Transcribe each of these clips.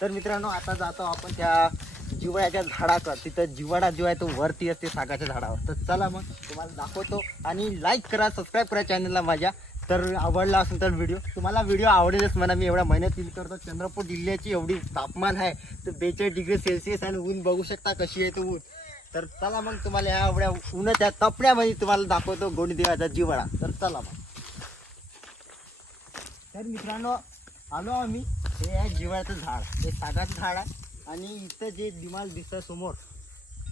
तर मित्रांनो आता जातो आपण त्या जिवाळ्याच्या झाडाकडं तिथं जिवाडा जो आहे तो वरती असते सागाच्या झाडावर. तर चला मग तुम्हाला दाखवतो आणि लाईक करा सबस्क्राईब करा चॅनलला माझ्या. तर आवडला असेल तर व्हिडिओ तुम्हाला व्हिडिओ आवडेलच म्हणा मी एवढ्या मेहनत करतो चंद्रपूर जिल्ह्याची एवढी तापमान आहे तर बेचाळीस डिग्री सेल्सिअस आणि ऊन बघू शकता कशी आहे तो ऊन. तर चला मग तुम्हाला या एवढ्या उन्हाच्या तपण्यामध्ये तुम्हाला दाखवतो गोंडदेवाचा जिवाळा. तर चला मग. तर मित्रांनो आलो आम्ही. हे आहे जिवाळ्याचं झाड. हे सागाचं झाड आहे. आणि इथं जे दिमाल दिसतं समोर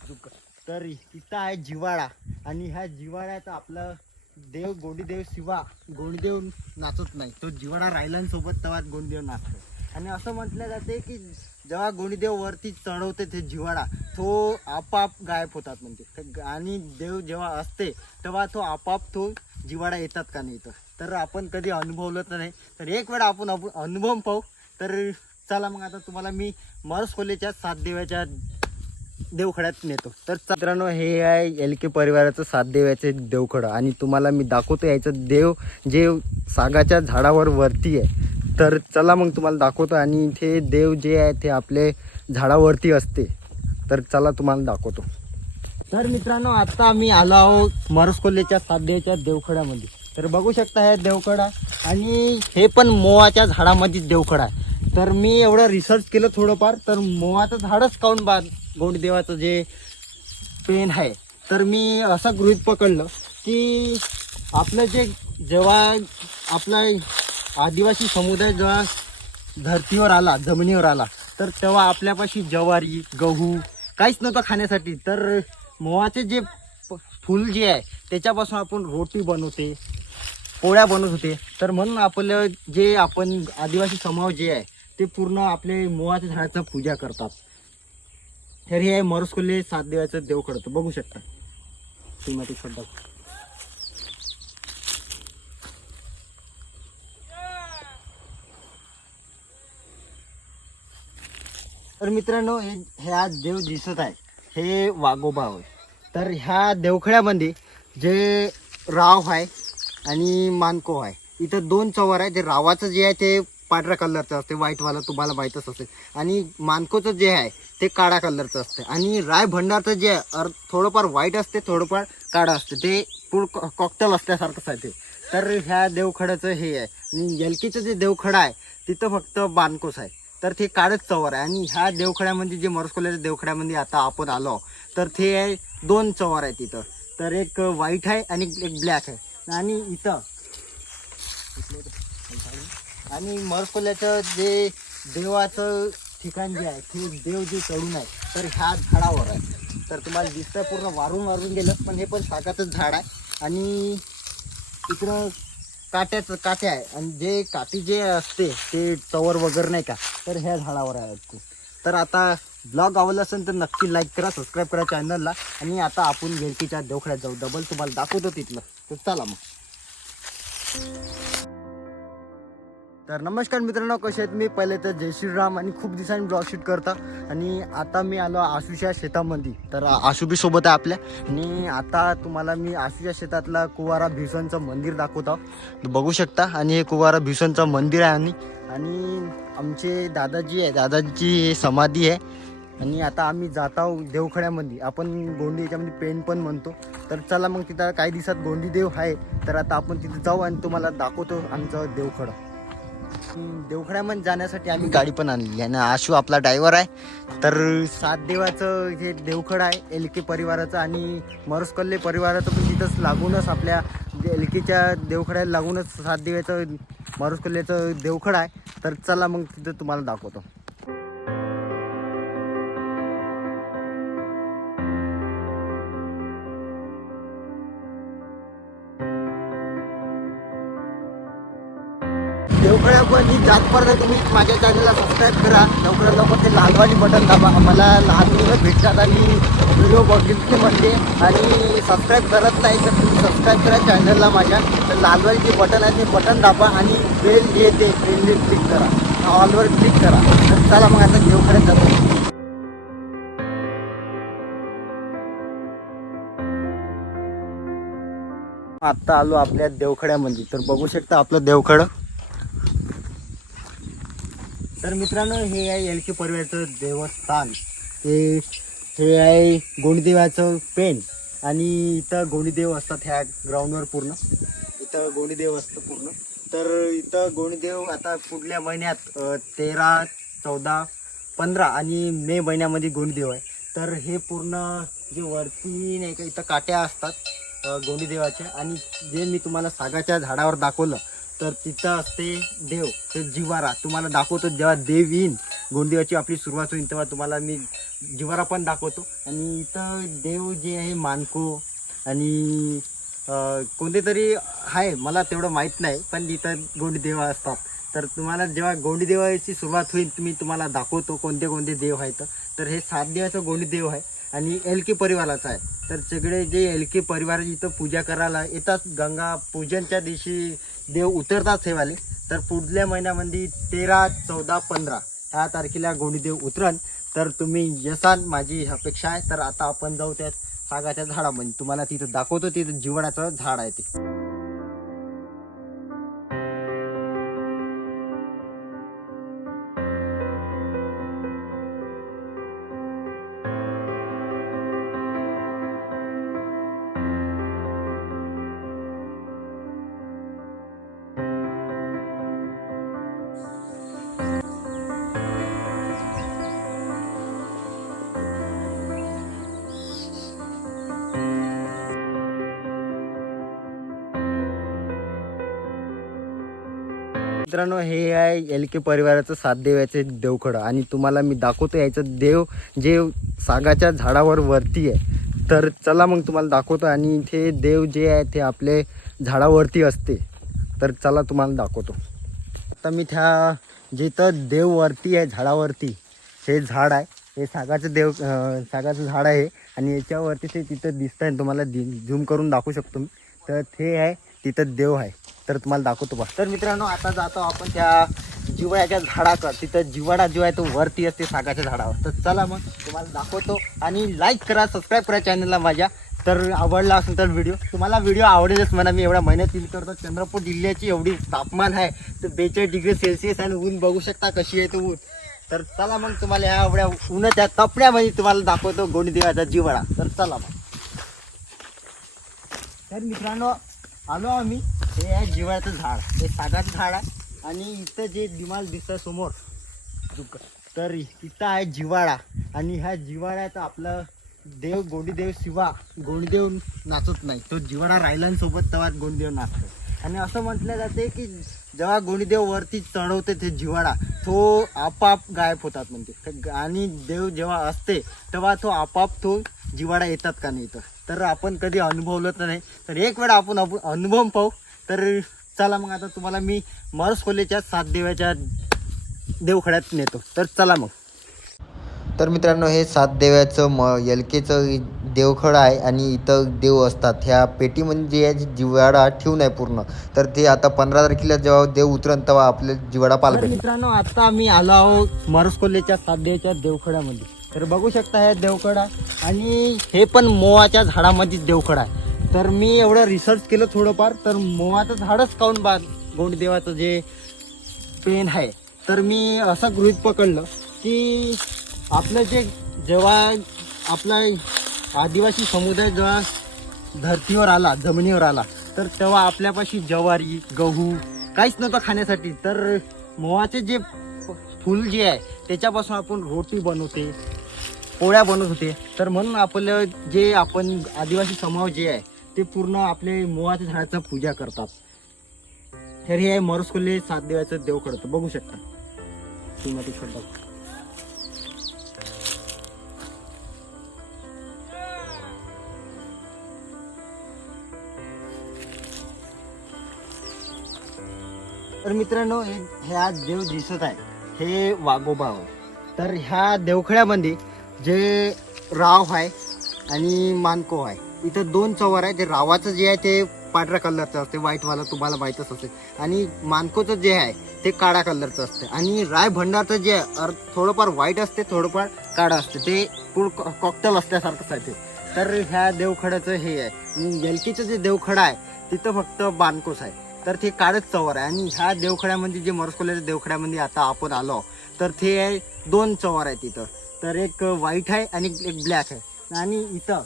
दुक- तर इथं आहे जिवाळा आणि ह्या जिवाळ्यात आपलं देव गोडीदेव शिवा गोंडदेव नाचत नाही. तो जिवाळा राहिल्यांसोबत तेव्हा गोंडदेव नाचतो आणि असं म्हटलं जाते की जेव्हा गोंडदेव वरती चढवते ते जिवाळा तो आपाप गायब होतात म्हणजे. तर आणि देव जेव्हा असते तेव्हा तो आपाप तो जिवाळा येतात का नाही तर तर आपण कधी अनुभवलं तर नाही. तर एक वेळा आपण अप- अनुभव पाहू. तर चला मग आता तुम्हाला मी मरस खोलेच्या सात देवाच्या देवखड्यात नेतो. तर मित्रांनो हे आहे एल के परिवाराचं सात देवाचे देवखडं. आणि तुम्हाला मी दाखवतो याचं देव जे सागाच्या झाडावर वरती आहे. तर चला मग तुम्हाला दाखवतो. आणि इथे देव जे आहे ते आपले झाडावरती असते. तर चला तुम्हाला दाखवतो. तर मित्रांनो आता आम्ही आलो आहोत मरसकोल्लेच्या साध्याच्या देवखड्यामध्ये. तर बघू शकता हे देवखडा. आणि हे पण मोहाच्या झाडामध्ये देवकड आहे. तर मी एवढं रिसर्च केलं थोडंफार तर मोवाचं झाडच काऊन बा गोंडदेवाचं जे पेन आहे. तर मी असं गृहित पकडलं की आपलं जे जेव्हा आपला आदिवासी समुदाय जेव्हा धरतीवर आला जमिनीवर आला तर तेव्हा आपल्यापाशी ज्वारी गहू काहीच नव्हतं खाण्यासाठी. तर मोहाचे जे प- फूल जे आहे त्याच्यापासून आपण रोटी बनवते पोळ्या बनवत होते. तर म्हणून आपलं जे आपण आदिवासी समाज जे आहे ते पूर्ण आपले मुळाच्या झाडाचं पूजा करतात. तर हे आहे मरसकोल्ले सात देवाचं देव खडतं बघू शकता. सिनेमॅटिक खड्डा तर मित्रांनो हे ह्या देव दिसत आहे. हे वाघोबा होय. तर ह्या देवखड्यामध्ये जे राव आहे आणि मानको आहे. इथं दोन चवर आहे. जे रावाचं जे आहे ते पांढऱ्या कलरचं असते. व्हाईटवालं तुम्हाला माहीतच असेल. आणि मानकोचं जे आहे ते काळ्या कलरचं असते. आणि राय भंडारचं जे आहे अर थोडंफार व्हाईट असते थोडंफार काळं असते. ते पूर्ण कॉकटेल असल्यासारखंच आहे ते. तर ह्या देवखड्याचं हे आहे. आणि यलकीचं जे देवखडा आहे तिथं फक्त बानकोस आहे. तर ते काळच चवर आहे. आणि ह्या देवखड्यामध्ये जे मरसकोल्याच्या देवखड्यामध्ये आता आपण आलो तर ते आहे दोन चवर आहे तिथं. तर एक व्हाईट आहे आणि एक ब्लॅक आहे. आणि इथं. आणि मरकोल्याचं जे देवाचं ठिकाण जे आहे ते देव जे चढून आहे तर ह्या झाडावर आहे. तर तुम्हाला दिसतंय पूर्ण वारून वारून गेलं पण हे पण सागाचंच झाड आहे. आणि इकडं काट्याचं काट्या आहे. आणि जे काठी जे असते ते चवर वगैरे नाही का तर ह्या झाडावर आहे. तर आता ब्लॉग आवडला असेल तर नक्की लाईक करा सबस्क्राईब करा चॅनलला आणि आता आपण गेलकीच्या देवखड्यात जाऊ. डबल तुम्हाला दाखवतो तिथलं तर चला मग. तर नमस्कार मित्रांनो कसे आहेत? मी पहिले तर जय श्रीराम आणि खूप दिवसांनी ब्लॉग शूट करता. आणि आता मी आलो आशूच्या शेतामध्ये. तर आशुबी सोबत आहे आपल्या. आणि आता तुम्हाला मी आशूच्या शेतातला कुवारा भिवसनचं मंदिर दाखवतो. बघू शकता. आणि हे कुवारा भिवसनचं मंदिर आहे आणि आणि आमचे दादाजी आहे. दादाजी समाधी आहे. आणि आता आम्ही जात आहोत देवखड्यामध्ये. आपण गोंडी याच्यामध्ये पेन पण म्हणतो. तर चला मग तिथं काही दिवसात गोंडी देव आहे तर आता आपण तिथे जाऊ आणि तुम्हाला दाखवतो आमचं देवखडं. देवखड्यामध्ये जाण्यासाठी आम्ही गाडी पण आणली आणि आशू आपला ड्रायव्हर आहे. तर सात देवाचं हे देवखड आहे एल के परिवाराचं आणि मरसकल्ले परिवाराचं पण तिथंच लागूनच आपल्या एल केच्या देवखड्याला लागूनच सात देवाचं मरसकल्ल्याचं देवखड आहे. तर चला मग तिथं तुम्हाला दाखवतो. देवखड्यामध्ये जातपर्यंत तुम्ही माझ्या चॅनलला सबस्क्राईब करा. लवकरात लवकर ते लालवाली बटन दाबा. मला लहान मुलं भेटतात आणि व्हिडिओ बघितले म्हणजे. आणि सबस्क्राईब करत नाही तर तुम्ही सबस्क्राईब करा चॅनलला माझ्या. तर लालवाली जे बटन आहे ते बटन दाबा आणि बेल जे ते बेलने क्लिक करा. ऑलवर क्लिक करा. तर चला मग आता देवखड्यात जातो. आत्ता आलो आपल्या देवखड्यामध्ये तर बघू शकता आपलं देवखडं तर मित्रांनो हे आहे एल के परव्याचं देवस्थान. ते हे आहे गोंडदेवाचं पेन आणि इथं गोणीदेव असतात ह्या ग्राउंडवर पूर्ण. इथं गोंडदेव असतं पूर्ण. तर इथं गोणीदेव आता पुढल्या महिन्यात तेरा चौदा पंधरा आणि मे महिन्यामध्ये गोंडदेव आहे. तर हे पूर्ण जे वरती नाही का इथं काट्या असतात गोणीदेवाच्या आणि जे मी तुम्हाला सागाच्या झाडावर दाखवलं तर तिथं असते देव तर जिवारा. तुम्हाला दाखवतो जेव्हा देव येईन गोंडदेवाची आपली सुरुवात होईल तेव्हा तुम्हाला मी जिवारा पण दाखवतो. आणि इथं देव जे आहे मानको आणि कोणते तरी आहे मला तेवढं माहीत नाही पण इथं गोंडीदेव असतात. तर तुम्हाला जेव्हा गोंडीदेवाची सुरुवात होईल मी तुम्हाला दाखवतो कोणते कोणते देव आहेत. तर हे सात देवाचं गोंडीदेव आहे. आणि एल के परिवाराचं आहे. तर सगळे जे एल के परिवार इथं पूजा करायला येतात. गंगा पूजनच्या दिवशी देव उतरतात हे वाले तर पुढल्या महिन्यामध्ये तेरा चौदा पंधरा ह्या तारखेला गोंडीदेव उतरण तर तुम्ही यसान माझी अपेक्षा आहे. तर आता आपण जाऊ त्या सागाच्या झाडामध्ये. तुम्हाला तिथं दाखवतो. तिथं जीवनाचं झाड आहे ते. मित्रांनो हे आहे एल के परिवाराचं सात देवाचे देवखडं. आणि तुम्हाला मी दाखवतो याचं देव जे सागाच्या झाडावर वरती आहे. तर चला मग तुम्हाला दाखवतो. आणि इथे देव जे आहे ते आपले झाडावरती असते. तर चला तुम्हाला दाखवतो. आता मी त्या जिथं देववरती आहे झाडावरती हे झाड आहे. हे सागाचं देव सागाचं झाड आहे. आणि याच्यावरती ते तिथं दिसत आहे तुम्हाला झूम करून दाखवू शकतो मी. तर ते आहे तिथं देव आहे. तर तुम्हाला दाखवतो बा तर मित्रांनो आता जातो आपण त्या जिवाळ्याच्या झाडाचा. तिथं जिवाडा जो आहे तो वरती असते सागाच्या झाडावर. तर चला मग तुम्हाला दाखवतो आणि लाईक करा सबस्क्राईब करा चॅनलला माझ्या. तर आवडला असेल तर व्हिडिओ तुम्हाला व्हिडिओ आवडेलच म्हणा मी एवढ्या मेहनत करतो चंद्रपूर जिल्ह्याची एवढी तापमान आहे तर बेचाळीस डिग्री सेल्सिअस आणि ऊन बघू शकता कशी आहे तो ऊन. तर चला मग तुम्हाला ह्या एवढ्या उन्हाच्या तपण्यामध्ये तुम्हाला दाखवतो गोंडदेवाचा जिवाळा तर चला मग. तर मित्रांनो आलो आम्ही. हे आहे जिवाळ्याचं झाड. हे सागाचं झाड आहे. आणि इथं जे दिमाल दिसतं समोर दुक- तर इथं आहे जिवाळा आणि ह्या जिवाळ्यात आपलं देव गोडीदेव शिवा गोडीदेव नाचत नाही. तो जिवाळा राहिलांसोबत तेव्हा गोडीदेव नाचतो. आणि असं म्हटलं जाते की जेव्हा गोडीदेव वरती चढवते ते जिवाळा तो आपाप गायब होतात म्हणते. तर आणि देव जेव्हा असते तेव्हा तो आपाप तो जिवाळा येतात का नाही तर तर आपण कधी अनुभवलं तर नाही. तर एक वेळा आपण अनुभव पाहू. तर चला मग आता तुम्हाला मी मरस खोलेच्या सात देवाच्या देवखड्यात नेतो. तर चला मग. तर मित्रांनो हे सात देवाचं म एल केचं देवखड आहे आणि इथं देव असतात. ह्या पेटीमध्ये जे आहे जिवाडा ठेवून आहे पूर्ण. तर ते आता पंधरा तारखेला जेव्हा देव उतरण तेव्हा आपले जिवाडा पाला मित्रांनो आता आम्ही आलो आहोत मरसकोल्लेच्या सात देवाच्या देवखड्यामध्ये. तर बघू शकता हे देवकडा आणि हे पण मोवाच्या झाडामध्येच देवकडा आहे. तर मी एवढं रिसर्च केलं थोडंफार तर मोवाचं झाडच काऊन बा गोंडदेवाचं जे पेन आहे. तर मी असं गृहित पकडलं की आपलं जे जेव्हा आपला आदिवासी समुदाय जेव्हा धर्तीवर आला जमिनीवर आला तर तेव्हा आपल्यापाशी ज्वारी गहू काहीच नव्हतं खाण्यासाठी. तर मोहाचे जे फूल जे आहे त्याच्यापासून आपण रोटी बनवते पोळ्या बनत होते. तर म्हणून आपलं जे आपण आदिवासी समाज जे आहे ते पूर्ण आपले मुळाच्या झाडाचं पूजा करतात. तर हे आहे मरसकोल्ले सात देवाचं देव खडतं. बघू शकता. श्रीमती खडक तर मित्रांनो हे ह्या देव दिसत आहे. हे वाघोबा. तर ह्या देवखड्यामध्ये जे राव आहे आणि मानको आहे इथं दोन चवर आहे जे रावाचं जे आहे ते पांढऱ्या कलरचं असते व्हाईटवाला तुम्हाला माहीतच असेल. आणि मानकोचं जे आहे ते काळ्या कलरचं असते. आणि राय भंडारचं जे अर- थोडंफार व्हाईट असते थोडंफार काळं असते. ते पूर्ण कॉकटेल असल्यासारखंच आहे ते. तर ह्या देवखड्याचं हे आहे. आणि एलकीचं जे देवखडा आहे तिथं फक्त बानकोस आहे. तर ते काळच चवर आहे. आणि ह्या देवखड्यामध्ये जे मरसकोल्याच्या देवखड्यामध्ये आता आपण आलो तर ते आहे दोन चवार आहे तिथं. तर एक व्हाईट आहे आणि एक ब्लॅक आहे. आणि इथं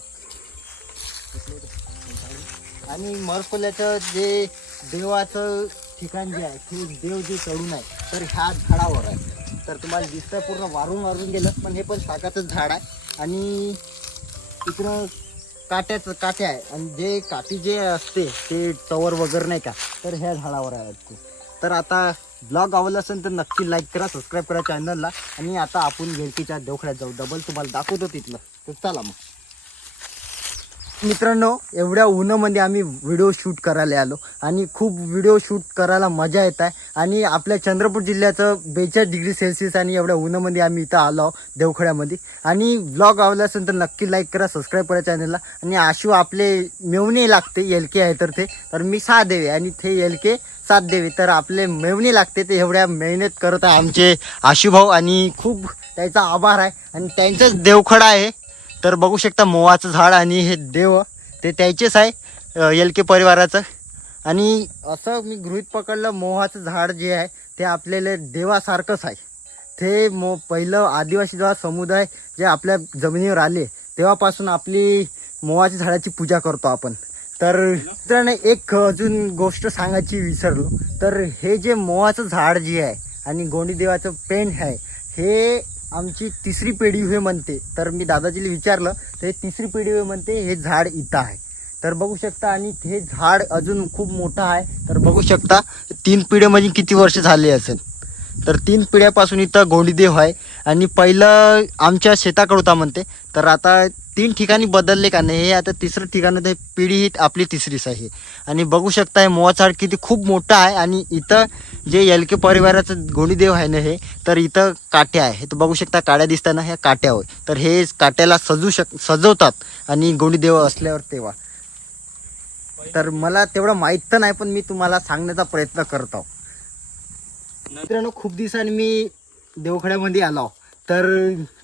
आणि मरकोल्याचं जे देवाचं ठिकाण जे आहे ते देव जे चढून आहे तर ह्या झाडावर आहे. तर तुम्हाला दिसतंय पूर्ण वारून वारून गेलं पण हे पण सागाचं झाड आहे. आणि इकडं काट्याचं काट्या आहे. आणि जे काठी जे असते ते टवर वगैरे नाही का तर ह्या झाडावर आहे तर आता ब्लॉग आवडला असेल तर नक्की लाईक करा सबस्क्राईब करा चॅनलला आणि आता आपण गिरकीच्या देवखड्यात जाऊ. डबल तुम्हाला दाखवतो तिथलं तर चला मग. मित्रांनो एवढ्या उन्हामध्ये आम्ही व्हिडिओ शूट करायला आलो. आणि खूप व्हिडिओ शूट करायला मजा येत आहे. आणि आपल्या चंद्रपूर जिल्ह्याचं बेचाळीस डिग्री सेल्सिअस आणि एवढ्या उन्हामध्ये आम्ही इथं आलो आहोत देवखड्यामध्ये. आणि ब्लॉग आवडला असेल तर नक्की लाईक करा सबस्क्राईब करा चॅनलला आणि आशू आपले मेवणे लागते एल के आहे तर ते. तर मी सहा देवे आणि ते एल के सात देवे. तर आपले मेवणे लागते ते एवढ्या मेहनत करत आहे आमचे आशुभाऊ. आणि खूप त्याचा आभार आहे. आणि त्यांचंच देवखडा आहे. तर बघू शकता मोवाचं झाड आणि हे देव ते त्याचेच आहे एल के परिवाराचं. आणि असं मी गृहित पकडलं मोहाचं झाड जे आहे ते आपल्याला देवासारखंच आहे. ते मो पहिलं आदिवासी जेव्हा समुदाय जे आपल्या जमिनीवर आले तेव्हापासून आपली मोहाच्या झाडाची पूजा करतो आपण. तर मित्रांनो एक अजून गोष्ट सांगायची विसरलो. तर हे जे मोहाचं झाड जे आहे आणि गोंडी देवाचं पेन आहे हे आमची तिसरी पिढी हे म्हणते. तर मी दादाजीला विचारलं तर हे तिसरी पिढी हे म्हणते हे झाड इथं आहे. तर बघू शकता आणि हे झाड अजून खूप मोठं आहे. तर बघू शकता तीन पिढ्या म्हणजे किती वर्ष झाले असेल. तर तीन पिढ्यापासून इथं गोंडीदेव आहे. आणि पहिलं आमच्या शेताकडं होता म्हणते. तर आता तीन ठिकाणी बदलले का नाही हे आता तिसरं ठिकाण ते पिढी ही आपली तिसरीच आहे. आणि बघू शकता हे किती खूप मोठं आहे आणि इथं जे एल के परिवाराचं गोणीदेव आहे ना हे तर इथं काट्या आहे तर बघू शकता काड्या दिसताना ह्या काट्या होय. तर हे काट्याला सजू शक सजवतात आणि गोणीदेव असल्यावर तेव्हा. तर मला तेवढं माहीत तर नाही पण मी तुम्हाला सांगण्याचा प्रयत्न करत आहो. मित्रांनो खूप दिवसांनी मी देवखड्यामध्ये आलो तर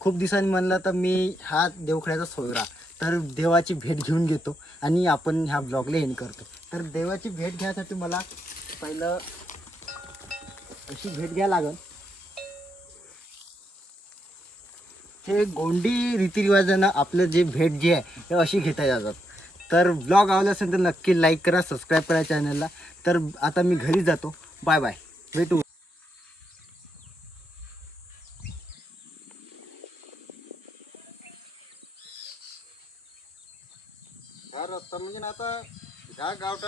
खूप दिवसांनी म्हणलं तर मी हा देवखड्याचा सोयरा. तर देवाची भेट घेऊन घेतो आणि आपण ह्या ब्लॉगला एंड करतो. तर देवाची भेट घ्यायसाठी मला पहिलं अशी भेट घ्या लागल. हे गोंडी रीतिरिवाजानं आपलं जे भेट जे आहे ते अशी घेता जातात. तर ब्लॉग आवडला असेल तर नक्की लाईक करा सबस्क्राईब करा चॅनलला तर आता मी घरी जातो. बाय बाय भेटू हा रस्ता म्हणजे ना आता ह्या गावठा